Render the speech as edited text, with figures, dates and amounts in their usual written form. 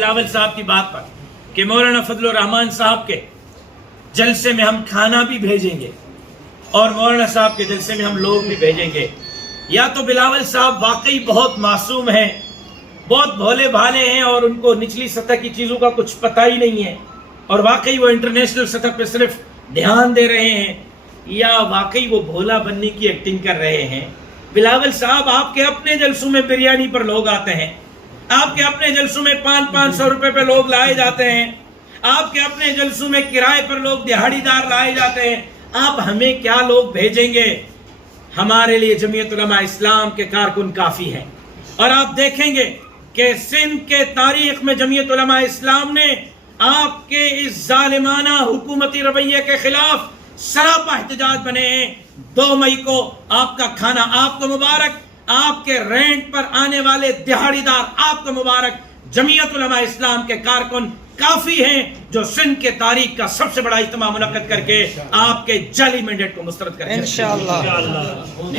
بلاول صاحب کی بات پر کہ مولانا فضل الرحمان صاحب کے جلسے میں ہم کھانا بھی بھیجیں گے اور مولانا صاحب کے جلسے میں ہم لوگ بھی بھیجیں گے. یا تو بلاول صاحب واقعی بہت معصوم ہیں، بہت بھولے بھالے ہیں اور ان کو نچلی سطح کی چیزوں کا کچھ پتہ ہی نہیں ہے اور واقعی وہ انٹرنیشنل سطح پہ صرف دھیان دے رہے ہیں، یا واقعی وہ بھولا بننے کی ایکٹنگ کر رہے ہیں. بلاول صاحب، آپ کے اپنے جلسوں میں بریانی پر لوگ آتے ہیں، آپ کے اپنے جلسوں میں 500 روپے پہ لوگ لائے جاتے ہیں، آپ کے اپنے جلسوں میں کرائے پر لوگ دہاڑی دار لائے جاتے ہیں. آپ ہمیں کیا لوگ بھیجیں گے؟ ہمارے لیے جمعیت علماء اسلام کے کارکن کافی ہیں. اور آپ دیکھیں گے کہ سندھ کے تاریخ میں جمعیت علماء اسلام نے آپ کے اس ظالمانہ حکومتی رویے کے خلاف سراپا احتجاج بنے ہیں. 2 مئی کو آپ کا کھانا آپ کو مبارک، آپ کے رینٹ پر آنے والے دہاڑی دار آپ کو مبارک. جمعیت علماء اسلام کے کارکن کافی ہیں جو سندھ کے تاریخ کا سب سے بڑا اجتماع منعقد کر کے آپ کے جعلی مینڈیٹ کو مسترد کریں گے انشاءاللہ.